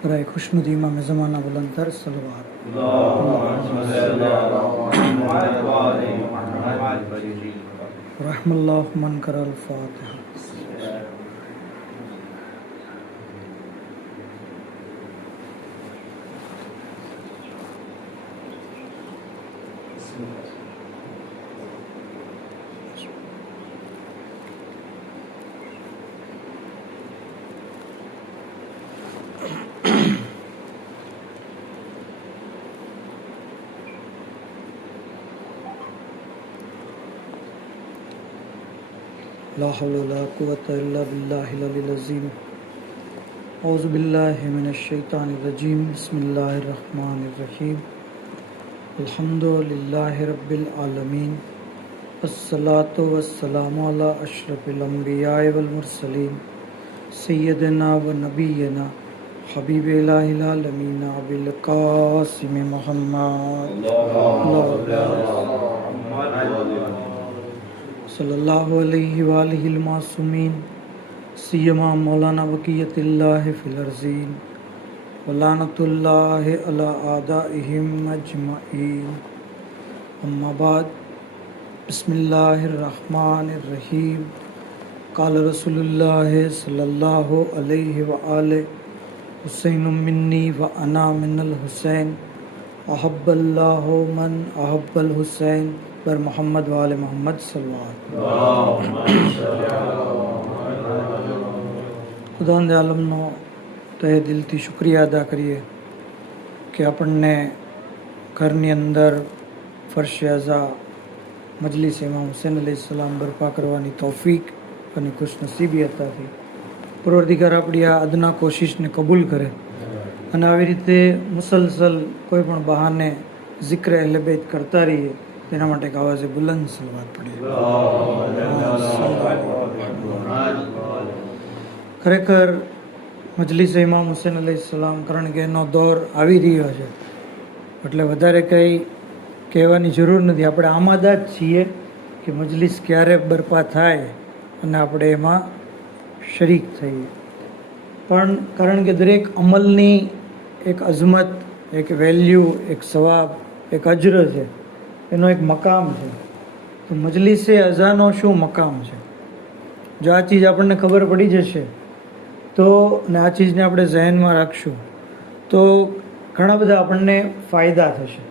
बराए खुशनुदी इमाम ज़माना बुलंद तर सलवात। रहमल्लाहु मन करल फातिहा। ला हौला वला कुव्वता इल्ला बिल्लाहिल अलील अज़ीम। औज़ु बिल्लाहि मिनश शैतानिर रजीम। बिस्मिल्लाहिर रहमानिर रहीम। अल्हम्दुलिल्लाहि रब्बिल आलमीन। अस्सलातु वस्सलामु अला अशरफिल अंबियाइ वल मुरसलीन सय्यदिना व नबिय्यिना हबीबिल आलमीन अबिल कासिम मुहम्मद सल्लल्लाहु अलैहि व आलिहिल मासूमीन सियमा मौलाना बक़ियतिल्लाहि फिल अर्ज़ीन व लानतुल्लाहि अला आदाइहिम अजमईन। अम्मा बाद। बिस्मिल्लाहिर रहमानिर रहीम। क़ाल रसूलुल्लाहि सल्लल्लाहु अलैहि व आलिहि हुसैनुम मिन्नी व अना मिनल हुसैन अहब्बल्लाहु मन अहब्बल हुसैन पर मोहम्मद वाले मोहम्मद ખુદાવંદ આલમનો તહે દિલથી શુક્રિયા અદા કરીએ કે આપણને ઘરની અંદર ફર્શ અઝા મજલિસ ઇમામ હુસૈન અલૈહિસ્સલામ બરપા કરવાની તૌફીક અને ખુશનસીબી હતા થઈ। પરવરદિગાર આપણી આ અદના કોશિશને કબૂલ કરે અને આવી રીતે મુસલસલ કોઈ પણ બહાને જિક્ર અહલે બેત કરતા રહીએ તેના માટે એક આવાજે બુલંદ સલવાત પડીએ। ખરેખર મજલિસ ઇમામ હુસૈન અલૈહિસ્સલામ કારણ કે એનો દોર આવી રહ્યો છે એટલે વધારે કંઈ કહેવાની જરૂર નથી। આપણે આમાદા જ છીએ કે મજલિસ ક્યારે બરપા થાય અને આપણે એમાં શરીક થઈએ। પણ કારણ કે દરેક અમલની એક અઝમત, એક વેલ્યુ, એક સવાબ, એક અજર છે, એનો એક મકામ છે। તો મજલિસે અઝાનો શું મકામ છે? જો આ ચીજ આપણને ખબર પડી જશે તો ને આ ચીજને આપણે ઝહેનમાં રાખશું તો ઘણા બધા આપણને ફાયદા થશે।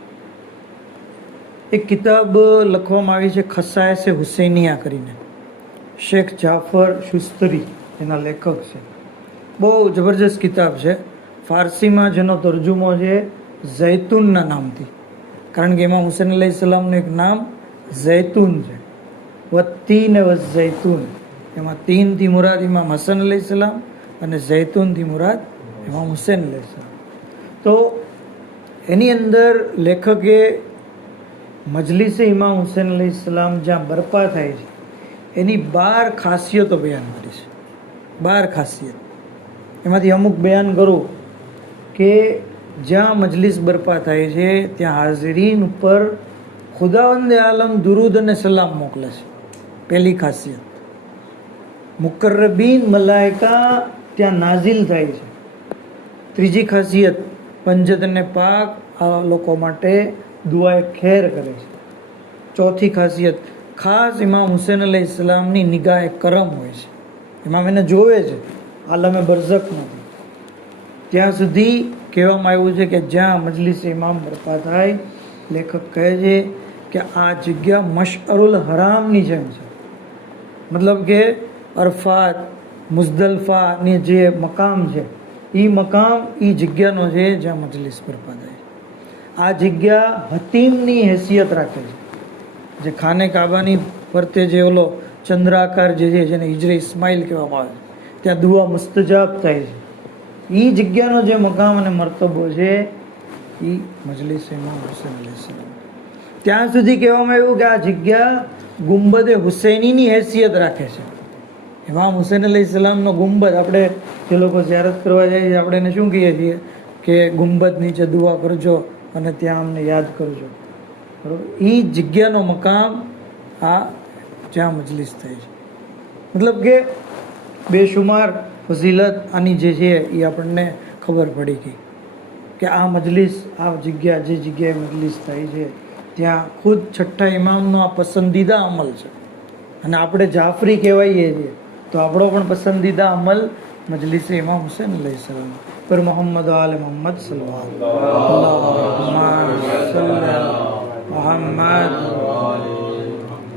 એક કિતાબ લખવામાં આવી છે ખસાયસે હુસૈનિયા કરીને, શેખ જાફર શુસ્તરી એના લેખક છે। બહુ જબરજસ્ત કિતાબ છે। ફારસીમાં જેનો તર્જુમો છે ઝૈતુનના નામથી, કારણ કે એમાં હુસૈન અલૈહિસ્સલામનું એક નામ ઝૈતુન છે। વત્તીન વ ઝૈતુન, એમાં તીનથી મુરાદ ઇમામ હસન અલૈહિસ્સલામ અને ઝૈતુનથી મુરાદ ઇમામ હુસૈન અલૈહિસ્સલામ। તો એની અંદર લેખકે મજલિસે ઇમામ હુસૈન અલૈહિસ્સલામ જ્યાં બરપા થાય છે એની 12 ખાસિયતો બયાન કરી છે। 12 ખાસિયત, એમાંથી અમુક બયાન કરું કે જ્યાં મજલિસ બરપા થાય છે ત્યાં હાજરીન ઉપર ખુદાવંદ આલમ દુરૂદ અને સલામ મોકલે છે, પહેલી ખાસિયત। મુકર્રબીન મલાઈકા ત્યાં નાઝિલ થાય છે, ત્રીજી ખાસિયત। પંજત અને પાક આ લોકો માટે દુઆએ ખેર કરે છે, ચોથી ખાસિયત। ખાસ ઇમામ હુસૈન અલૈહિસ્સલામની નિગાહે કરમ હોય છે, ઇમામ એને જોવે છે, આલમે બરઝખ નથી। ત્યાં સુધી કહેવામાં આવ્યું છે કે જ્યાં મજલિસ ઇમામ બરપા થાય, લેખક કહે છે કે આ જગ્યા મશઅરુલ હરામની જેમ છે। મતલબ કે અરફાત, મુઝદલફાની જે મકામ છે એ મકામ એ જગ્યાનો છે જ્યાં મજલિસ બરપા થાય। આ જગ્યા હતીમની હેસિયત રાખે છે, જે ખાને કાબાની ફરતે જે ઓલો ચંદ્રાકાર જે છે જેને હિજરે ઇસ્માઇલ કહેવામાં આવે છે, ત્યાં દુઆ મુસ્તજાબ થાય છે। એ જગ્યાનો જે મકામ અને મર્તબો છે એ મજલિસ ઇમામ હુસૈન અલૈહિસ્સલામ। ત્યાં સુધી કહેવામાં આવ્યું કે આ જગ્યા ગુંબદે હુસૈનીની હેસિયત રાખે છે। ઇમામ હુસૈન અલૈહિસ્સલામનો ગુંબદ, આપણે જે લોકો ઝિયારત કરવા જાય છે આપણે એને શું કહીએ છીએ કે ગુંબદ નીચે દુઆ કરજો અને ત્યાં અમને યાદ કરજો, બરાબર? એ જગ્યાનો મકામ આ જ્યાં મજલિસ થાય છે। મતલબ કે બેશુમાર ફઝીલત આની જે છે એ આપણને ખબર પડી ગઈ કે આ મજલિસ, આ જગ્યા, જે જગ્યાએ મજલિસ થાય છે ત્યાં ખુદ છઠ્ઠા ઇમામનો આ પસંદીદા અમલ છે. અને આપણે જાફરી કહેવાઈએ છીએ તો આપણો પણ પસંદીદા અમલ મજલિસ ઇમામ હુસૈન અલૈહિસ્સલામ પર મોહમ્મદ આલ મોહમ્મદ મોહમ્મદ.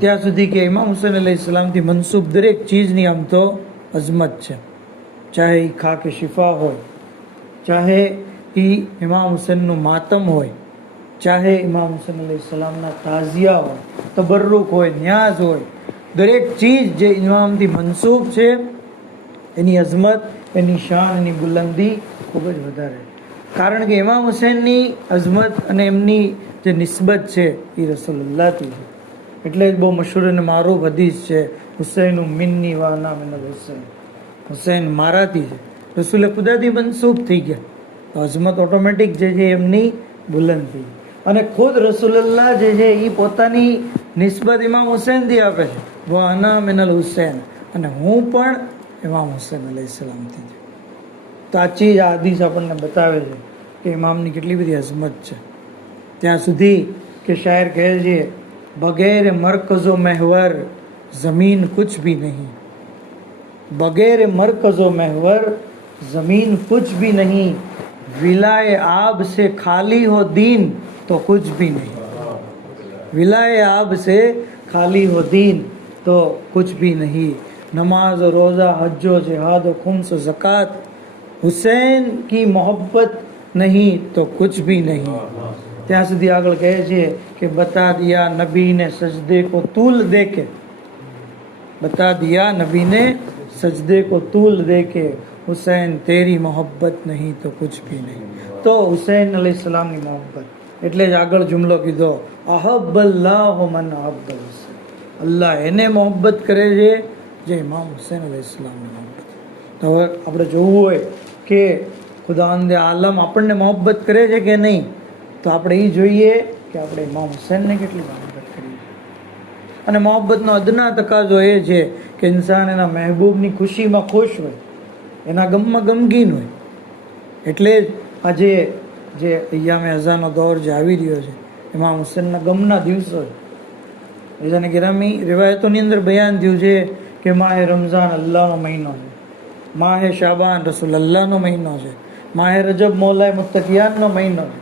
ત્યાં સુધી કે ઇમામ હુસૈન અલૈહિસ્સલામથી મનસૂબ દરેક ચીજની આમ તો અઝમત છે, ચાહે એ ખાકે શિફા હોય, ચાહે એ ઇમામ હુસૈનનું માતમ હોય, ચાહે ઇમામ હુસૈન અલૈહિસ્સલામના તાઝિયા હોય, તબર્રુક હોય, ન્યાઝ હોય, દરેક ચીજ જે ઇમામથી મનસૂબ છે એની અઝમત, એની શાન, એની બુલંદી ખૂબ જ વધારે. કારણ કે ઇમામ હુસૈનની અઝમત અને એમની જે નિસ્બત છે એ રસૂલુલ્લાહથી છે. એટલે જ બહુ મશહૂર અને મારૂફ હદીસ છે, હુસૈન મિન્ની વ અના મિનલ હુસૈન, હુસૈન મારાથી છે. રસૂલે ખુદાથી મનસૂબ થઈ ગયા તો અઝમત ઓટોમેટિક જે છે એમની બુલંદ થઈ. અને ખુદ રસૂલુલ્લાહ જે છે એ પોતાની નિસ્બત ઇમામ હુસૈનથી આપે છે, વ અના મિનલ હુસૈન, અને હું પણ ઇમામ હુસૈન અલૈહિસ્સલામથી છે. તો આ ચીજ, આ હદીસ આપણને બતાવે છે કે ઇમામની કેટલી બધી અઝમત છે. ત્યાં સુધી કે શાયર કહે છે, બગેર મરકઝો મહેવર ज़मीन कुछ भी नहीं, बगैर मरकज़ो महवर ज़मीन कुछ भी नहीं, विलाए आब से खाली हो दीन तो कुछ भी नहीं, विलाए आब से खाली हो दीन तो कुछ भी नहीं, नमाज रोज़ा हज्जो जिहाद खुम्स ज़कात हुसैन की मोहब्बत नहीं तो कुछ भी नहीं. ત્યાં સુધી આગળ કહે છે કે બતા દિયા નબી ને સજદે કો તૂલ દેકે, बता दिया नबी ने सजदे को तूल दे के, हुसैन तेरी मोहब्बत नहीं तो कुछ भी नहीं. તો હુસૈન અલૈહિસ્સલામની મોહબ્બત, એટલે જ આગળ જુમલો કીધો, અહબ્બલ્લાહુ મન અહબ્બ હુસૈન, અલ્લાહ એને મોહબ્બત કરે છે જે ઇમામ હુસૈન અલૈહિસ્સલામની મોહબ્બત. તો હવે આપણે જોવું હોય કે ખુદાવંદે આલમ આપણને મોહબ્બત કરે છે કે નહીં, તો આપણે એ જોઈએ કે આપણે ઇમામ હુસૈનને કેટલી મોહબ્બત કરીએ. અને મોહબ્બતનો અદના તકાજો એ છે કે ઇન્સાન એના મહેબૂબની ખુશીમાં ખુશ હોય, એના ગમમાં ગમગીન હોય. એટલે જ આજે જે અય્યામે અઝાનો દોર જે આવી રહ્યો છે, ઇમામ હુસૈનના ગમના દિવસો છે. જેને ગિરામી રિવાયતોની અંદર બયાન થયું છે કે માહે રમઝાન અલ્લાહનો મહિનો છે, માહે શાબાન રસૂલ અલ્લાહનો મહિનો છે, માહે રજબ મૌલાએ મુત્તકિયાનનો મહિનો છે.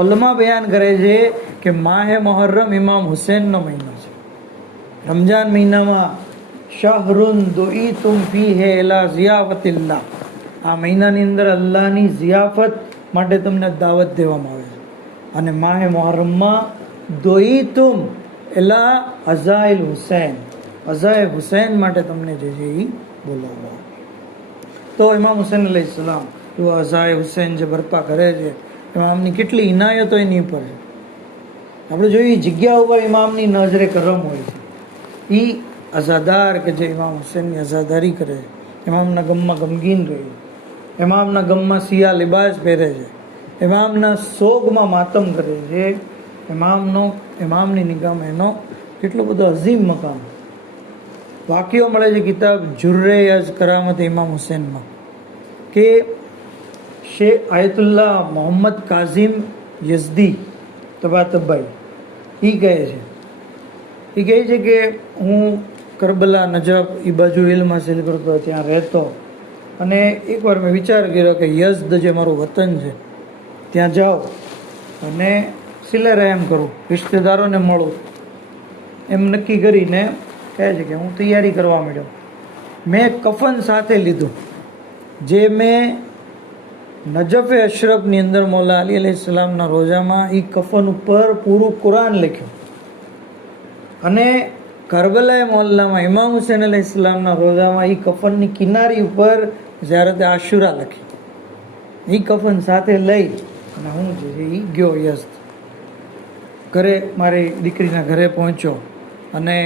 ઉલમા બયાન કરે છે કે માહે મુહર્રમ ઇમામ હુસૈનનો મહિનો છે. રમજાન મહિનામાં શાહરુન દુઈતુમ ફીહે ઇલા ઝિયાફતિલ્લાહ, આ મહિનાની અંદર અલ્લાહની ઝિયાફત માટે તમને દાવત દેવામાં આવે છે. અને માહે મુહર્રમમાં દુઈતુમ ઇલા અઝાઇલ હુસૈન, અઝાએ હુસૈન માટે તમને જે છે એ બોલાવવા. તો ઇમામ હુસૈન અલૈહિસ્સલામ એવો અઝાએ હુસૈન જે બરપા કરે છે, ઇમામની કેટલી ઇનાયતો એની પર છે. આપણે જોઈએ જગ્યા ઉપર ઇમામની નજરે કરમ હોય છે. એ અઝાદાર કે જે ઇમામ હુસૈનની અઝાદારી કરે છે, ઇમામના ગમમાં ગમગીન રહે છે, ઇમામના ગમમાં સિયા લિબાસ પહેરે છે, ઇમામના શોકમાં માતમ કરે છે, ઇમામની નિગાહમાં એનો કેટલો બધો અઝીમ મકામ. વાક્યો મળે છે કિતાબ જુર્રે અજ કરામત ઇમામ હુસૈનમાં કે શેખ આયતુલ્લાહ મોહમ્મદ કાઝિમ યઝદી તબાતબાઈ એ કહે છે કે હું કરબલા નજબ એ બાજુ ઇલ્મ હાસિલ કરતો, ત્યાં રહેતો, અને એકવાર મેં વિચાર કર્યો કે યઝદ જે મારું વતન છે ત્યાં જાઉં અને સિલે રહેમ કરું, રિશ્તેદારોને મળું. એમ નક્કી કરીને કહે છે કે હું તૈયારી કરવા માંડ્યો. મેં કફન સાથે લીધું જે મેં નજફે અશરફની અંદર મૌલા અલી અલૈહિસ્સલામના રોજામાં એ કફન ઉપર પૂરું કુરાન લખ્યું. અને કરબલાએ મોહલ્લામાં ઇમામ હુસૈન અલૈહિસ્સલામના રોજામાં એ કફનની કિનારી ઉપર ઝિયારતે આશુરા લખી. એ કફન સાથે લઈ અને હું જે એ ગયો યઝદ. ઘરે મારી દીકરીના ઘરે પહોંચ્યો અને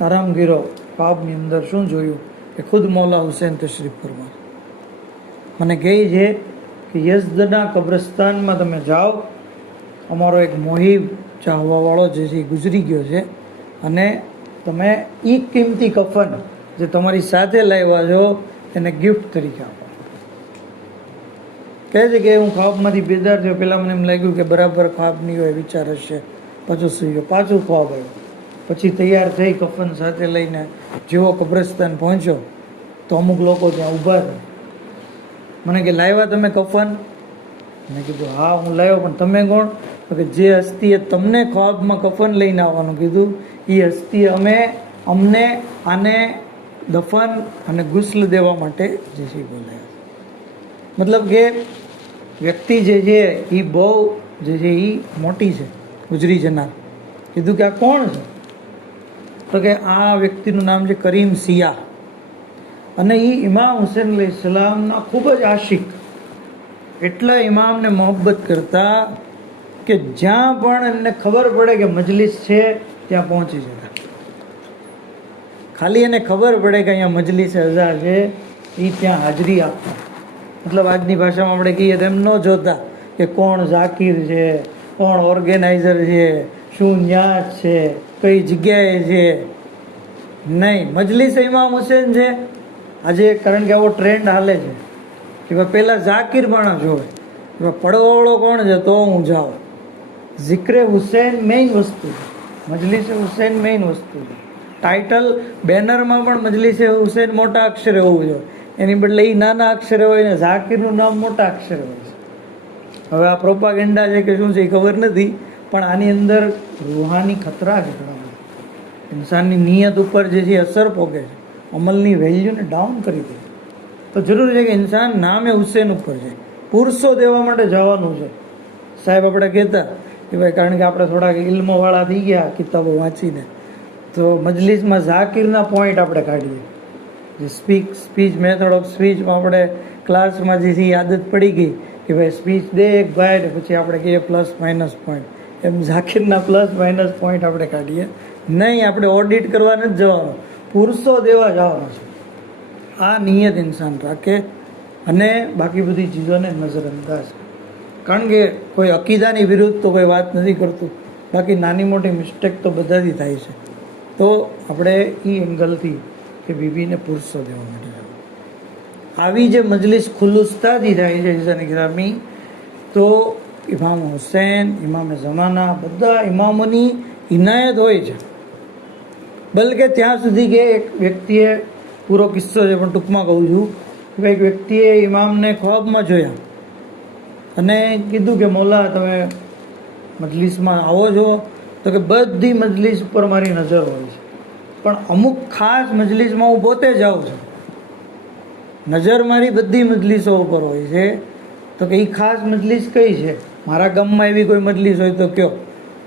આરામ કર્યો. ખ્વાબની અંદર શું જોયું કે ખુદ મૌલા હુસૈન તશરીફ ફરમા. મને કહે છે કે યઝદના કબ્રસ્તાનમાં તમે જાઓ, અમારો એક મોહિબ ચાહવાવાળો જે છે એ ગુજરી ગયો છે, અને તમે એ કિંમતી કફન જે તમારી સાથે લાવ્યા છો એને ગિફ્ટ તરીકે આપો. કહે છે કે હું ખ્વાબમાંથી બેદાર થયો, પહેલાં મને એમ લાગ્યું કે બરાબર ખ્વાબ નહીં હોય, વિચાર હશે, પાછું સુઈ ગયો, પાછું ખ્વાબ આવ્યું. પછી તૈયાર થઈ કફન સાથે લઈને જેવો કબ્રસ્તાન પહોંચ્યો તો અમુક લોકો ત્યાં ઊભા હતા. મને કે લાવ્યા તમે કફન? મેં કીધું હા હું લાવ્યો, પણ તમે કોણ? તો કે જે હસ્તીએ તમને ખ્વાબમાં કફન લઈને આવવાનું કીધું એ હસ્તીએ અમને આને દફન અને ગુસ્લ દેવા માટે જે છે બોલાયા. મતલબ કે વ્યક્તિ જે છે એ બહુ જે છે એ મોટી છે, ગુજરી જનાર. કીધું કે આ કોણ છે? તો કે આ વ્યક્તિનું નામ છે કરીમ સિયા, અને એ ઇમામ હુસેન અલૈહિસ્સલામના ખૂબ જ આશિક, એટલા ઇમામને મોહબ્બત કરતા કે જ્યાં પણ એમને ખબર પડે કે મજલિસ છે ત્યાં પહોંચી જતા. ખાલી એને ખબર પડે કે અહીંયા મજલિસ અઝા છે એ ત્યાં હાજરી આપતા. મતલબ આજની ભાષામાં આપણે કહીએ તો એમ ન જોતા કે કોણ ઝાકીર છે, કોણ ઓર્ગેનાઇઝર છે, શું ન્યાસ છે, કઈ જગ્યાએ છે. નહીં, મજલિસ ઇમામ હુસેન છે આજે. કારણ કે આવો ટ્રેન્ડ હાલે છે કે ભાઈ પહેલાં ઝાકીર પણ જોવે, પડવાવાળો કોણ છે તો હું જાઉં. જિક્રે હુસેન મેઇન વસ્તુ છે, મજલિસ હુસેન મેઇન વસ્તુ છે. ટાઇટલ બેનરમાં પણ મજલિસ હુસેન મોટા અક્ષરે હોવું જોઈએ, એની બદલે એ નાના અક્ષરે હોય ને ઝાકીરનું નામ મોટા અક્ષરે હોય છે. હવે આ પ્રોપાગેન્ડા છે કે શું છે એ ખબર નથી, પણ આની અંદર રૂહાની ખતરા છે ઘણા બધા. ઇન્સાનની નિયત ઉપર જે છે અસર પોકે છે, અમલની વેલ્યુને ડાઉન કરી દે. તો જરૂર છે કે ઇન્સાન નામે હુસેન ઉપર છે, પુરુષો દેવા માટે જવાનું છે. સાહેબ આપણે કહેતા કે ભાઈ કારણ કે આપણે થોડાક ઇલ્મોવાળા થઈ ગયા કિતાબો વાંચીને, તો મજલિસમાં ઝાકીરના પોઈન્ટ આપણે કાઢીએ. જે સ્પીચ મેથડ ઓફ સ્પીચમાં આપણે ક્લાસમાં જે આદત પડી ગઈ કે ભાઈ સ્પીચ દે એક ભાઈ ને પછી આપણે કહીએ પ્લસ માઇનસ પોઈન્ટ, એમ ઝાકીરના પ્લસ માઇનસ પોઈન્ટ આપણે કાઢીએ. નહીં, આપણે ઓડિટ કરવા નથી જવાનું, પુરુષો દેવા જવાનું છે. આ નિયત ઇન્સાન રાખે અને બાકી બધી ચીજોને નજરઅંદાજ. કારણ કે કોઈ અકીદાની વિરુદ્ધ તો કોઈ વાત નથી કરતું, બાકી નાની મોટી મિસ્ટેક તો બધાથી થાય છે. તો આપણે એ એંગલથી કે બીબીને પુરુષો દેવા માટે આવી જે મજલિસ ખુલ્લુસ્તાથી થાય છે ઇઝાની ગ્રામી, તો ઇમામ હુસૈન, ઇમામ ઝમાના, બધા ઇમામોની ઇનાયત હોય છે. બલકે ત્યાં સુધી કે એક વ્યક્તિએ, પૂરો કિસ્સો છે પણ ટૂંકમાં કહું છું કે એક વ્યક્તિએ ઇમામને ખ્વાબમાં જોયા અને કીધું કે મોલા તમે મજલિસમાં આવો છો? તો કે બધી મજલિસ ઉપર મારી નજર હોય છે, પણ અમુક ખાસ મજલિસમાં હું પોતે જાઉં છું. નજર મારી બધી મજલિસો ઉપર હોય છે. તો કે એ ખાસ મજલિસ કઈ છે? મારા ગામમાં એવી કોઈ મજલિસ હોય તો કયો?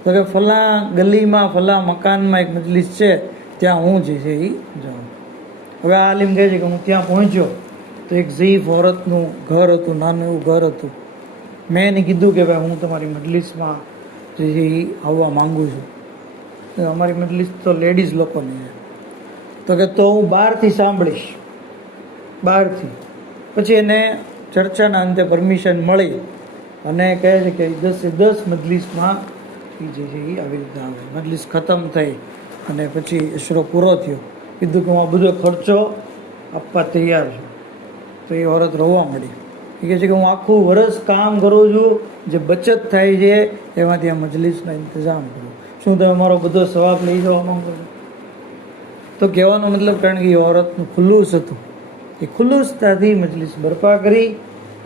તો કે ફલાં ગલીમાં ફલાં મકાનમાં એક મજલિસ છે, ત્યાં હું જે છે એ જાઉં. હવે આ આલિમ કહે છે કે હું ત્યાં પહોંચ્યો તો એક ઝઈફ ઓરતનું ઘર હતું, નાનું એવું ઘર હતું. મેં એને કીધું કે ભાઈ હું તમારી મજલિસમાં જે છે એ આવવા માગું છું. અમારી મજલિસ તો લેડીઝ લોકોની છે. તો કે તો હું બહારથી સાંભળીશ, બહારથી. પછી એને ચર્ચાના અંતે પરમિશન મળી અને કહે છે કે 10 મજલિસમાં એ જે છે એ આવી રીતે આવે. મજલિસ ખતમ થઈ અને પછી ઇશરો પૂરો થયો, કીધું કે હું આ બધો ખર્ચો આપવા તૈયાર છું. તો એ ઓરત રોવા મળી. એ કહે છે કે હું આખું વર્ષ કામ કરું છું, જે બચત થાય છે એમાંથી આ મજલિસનો ઇંતજામ કરું. શું તમે મારો બધો સવાબ લઈ જવા માંગો છો? તો કહેવાનો મતલબ, કારણ કે એ ઓરતનું ખુલ્લુસ હતું, એ ખુલ્લુસતાથી મજલિસ બરપા કરી,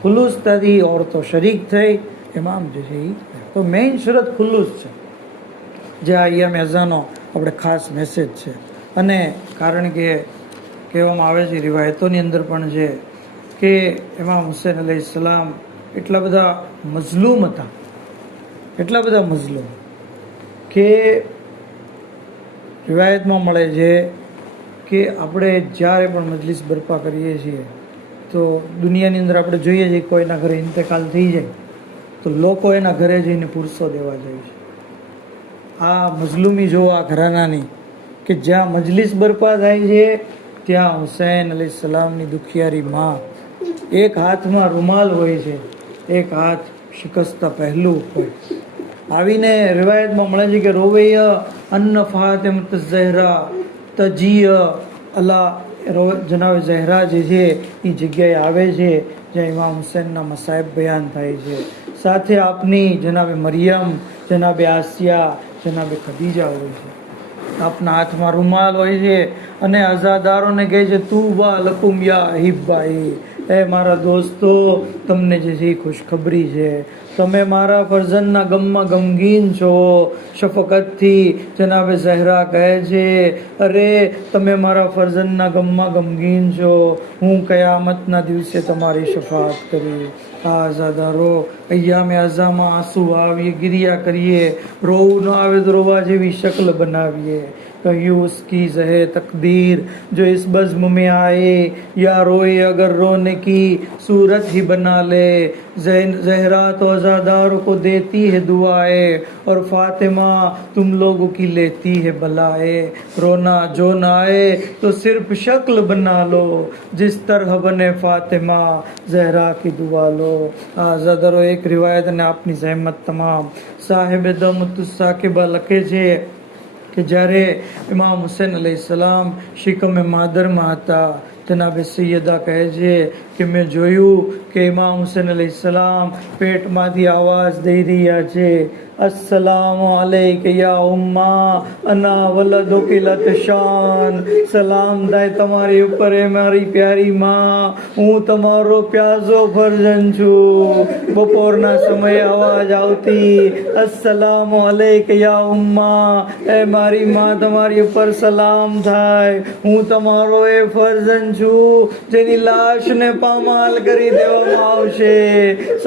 ખુલ્લુસતાથી ઓરતો શરીક થઈ. ઇમામ જે છે એ તો મેઇન શરત ખુલ્લુસ છે, જે આ યમ અઝાનો આપણે ખાસ મેસેજ છે. અને કારણ કે કહેવામાં આવે છે રિવાયતોની અંદર પણ છે કે ઇમામ હુસૈન અલૈહિસ્સલામ એટલા બધા મઝલૂમ હતા, એટલા બધા મઝલૂમ કે રિવાયતમાં મળે છે કે આપણે જ્યારે પણ મજલિસ બરપા કરીએ છીએ તો દુનિયાની અંદર આપણે જોઈએ છીએ કોઈના ઘરે ઇન્તેકાલ થઈ જાય તો લોકો એના ઘરે જઈને પુરુષો દેવા જાય છે. આ મઝલૂમી જોવા ઘરાનાની કે જ્યાં મજલિસ બરપા થાય છે ત્યાં હુસૈન અલૈહિસ્સલામની દુખિયારી માં, એક હાથમાં રૂમાલ હોય છે, એક હાથ શિકસ્તા પહેલું હોય. આવીને રિવાયતમાં મળે છે કે રોવૈયા અન્ન ફાતિમત ઝહરા તજીય અલા જનાબ ઝહેરા જે છે એ જગ્યાએ આવે છે જ્યાં ઇમામ હુસૈનના મસાહેબ બયાન થાય છે. સાથે આપની જનાબે મરિયમ, જનાબે આસિયા, જનાબે ખદીજા હોય છે. આપના હાથમાં રૂમાલ હોય છે અને અઝાદારોને કહે છે તુબા લકુમ યા અહિબ્બાઈ, એ મારા દોસ્તો તમને જે છે ખુશખબરી છે, તમે મારા ફરઝનના ગમમાં ગમગીન છો. શફકતથી જનાબે ઝહેરા કહે છે અરે તમે મારા ફરઝનના ગમમાં ગમગીન છો, હું કયામતના દિવસે તમારી શફાત કરી. આ અઝાદારો અય્યામે અઝામાં આંસુ આવીએ, ગિરિયા કરીએ, રોવું ન આવે તો રોવા જેવી શક્લ બનાવીએ. કહ્યું ઉસકી ज़हे तकदीर जो इस बज़्म में आए, या रोए अगर रोने की सूरत ही बना ले. ज़हरा तो अज़ादारों को देती है दुआएं और फातिमा तुम लोगों की लेती है बलाएं. रोना जो न आए तो सिर्फ शक्ल बना लो, जिस तरह बने फातिमा ज़हरा की दुआ लो. अज़ादारो एक रिवायत ने આપની જહેમત તમામ સાહેબ દમતુસ સાકિબા લખે છે કે જ્યારે ઇમામ હુસૈન અલૈહિસ્સલામ શિકમે માદરમાં હતા, જનાબે સૈયદા કહે છે કે મેં જોયું કે ઇમામ હુસૈન અલૈહિસ્સલામ પેટમાંથી આવાજ દઈ રહ્યા છે અસ્સલામુ અલૈકા યા ઉમ્મા અના વલદુકી લતશાન. સલામ થાય તમારી ઉપર એ મારી પ્યારી માં, હું તમારો પ્યાસો ફરજન છું. બપોરના સમયે અવાજ આવતી અસ્સલામુ અલૈકા યા ઉમ્મા, એ મારી માં તમારી ઉપર સલામ થાય, હું તમારો એ ફરજન છું જેની લાશને પામાલ કરી દેવામાં આવશે.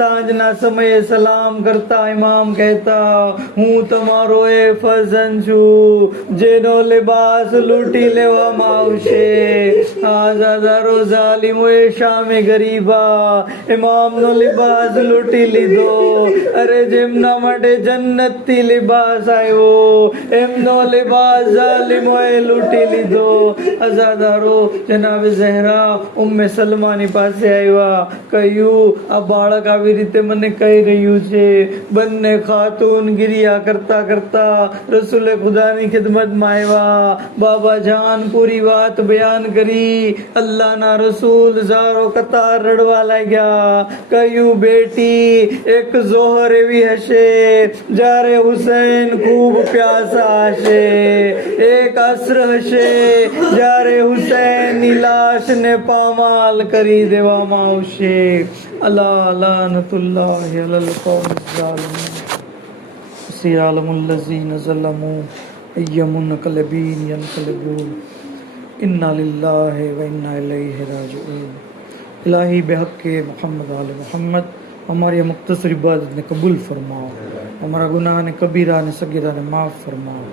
સાંજના સમયે સલામ કરતા ઇમામ કહેતા હું તમારો એ ફરજન છું જેનો લિબાસ લૂંટી લેવામાં આવશે. આઝાદારો ઝાલિમોએ શામે ગરીબા ઇમામનો લિબાસ લૂંટી લીધો. અરે જેમના માટે જન્નતથી લિબાસ આવ્યો એમનો લિબાસ ઝાલિમોએ લૂંટી લીધો. અઝાદારો જનાબે ઝહેરા ઉમ્મે સલમાની પાસે આવ્યા, કહ્યું આ બાળક આવી રીતે મને કહી રહ્યું છે. બંને ખાતું ગિરિયા કરતા કરતા રસૂલે ખુદાની ખિદમતમાં આવ્યા. બાબા જાન પૂરી વાત બયાન કરી. અલ્લાહના રસૂલ ઝારો કતાર રડવા લાગ્યા. કહ્યું બેટી એક ઝોહર એવી હશે જ્યારે હુસૈન ખૂબ પ્યાસા હશે, એક અસ્ર હશે જ્યારે હુસૈનની લાશને પામાલ કરી દેવામાં આવશે. અલા લાનતુલ્લાહિ અલલ કૌમિઝ ઝાલિમીન સિયાલમુલ્લઝીન ઝલમુ અય્યમુનકલબીન યનકલબૂન इन्ना लिल्लाहि व इन्ना इलैहि राजिऊन. इलाही बेहक़ मोहम्मद आल मोहम्मद हमारी मुख्तसर इबादत ने कबूल फरमाओ, हमारा गुनाह ने कबीरा ने सगीरा ने माफ़ फरमाओ.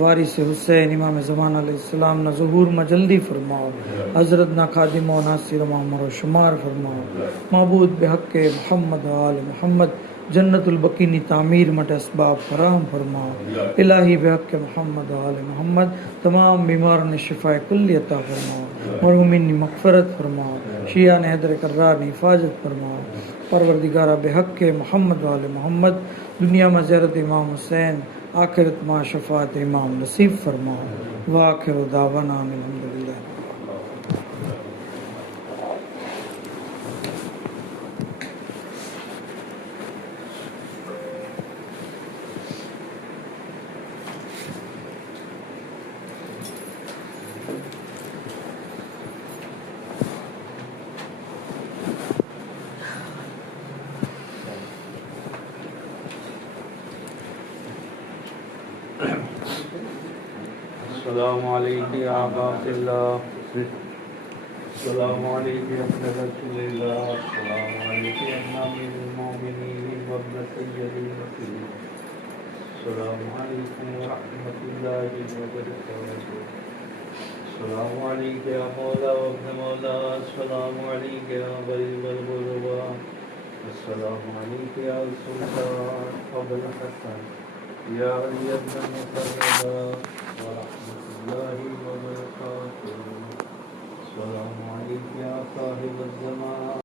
वारिस हुसैन इमाम ज़मान अलैहिस्सलाम ना ज़हूर में जल्दी फरमाओ. हज़रत ना खादिमो नासिर हमारो शुमार फरमाओ. महबूद बेहक़ मोहम्मद आल मोहम्मद जन्नतुल बकीनी तामीर मटे असबाब फराहम फरमाओ. इलाही बेहक़ मोहम्मद आल मोहम्मद तमाम बीमारों ने शिफाए कुल्ली अता फरमाओ. मरहुमीन की मग़फ़िरत फरमाओ. शिया ने हैदर कर्रार ने हिफाजत फरमाओ. परवरदिगारा बेहक़ मोहम्मद आल मोहम्मद दुनिया में ज़ियारत इमाम हुसैन, आखिरत में शफ़ाअत इमाम नसीब फरमाओ. व आखिरु दावाना अनिल हम्दुलिल्लाह. अस्सलामु अलैकुम या अबा अब्दुल्लाह, अस्सलामु अलैकुम या अब्न रसूलिल्लाह, अस्सलामु अलैकुम या अमीरुल मोमिनीन व अब्न सय्यदिल मुरसलीन, अस्सलामु अलैकुम व रहमतुल्लाहि व बरकातुहू, अस्सलामु अलैकुम या मौला व अब्न मौला, अस्सलामु अलैकुम या गरीबल गुरबा, अस्सलामु अलैकुम या सुल्तान अबुल हसन या अली इब्न मुतहदा व रहमतुल्लाहि व बरकातुहू. अस्सलामु अलैकुम या साहिब ज़मान.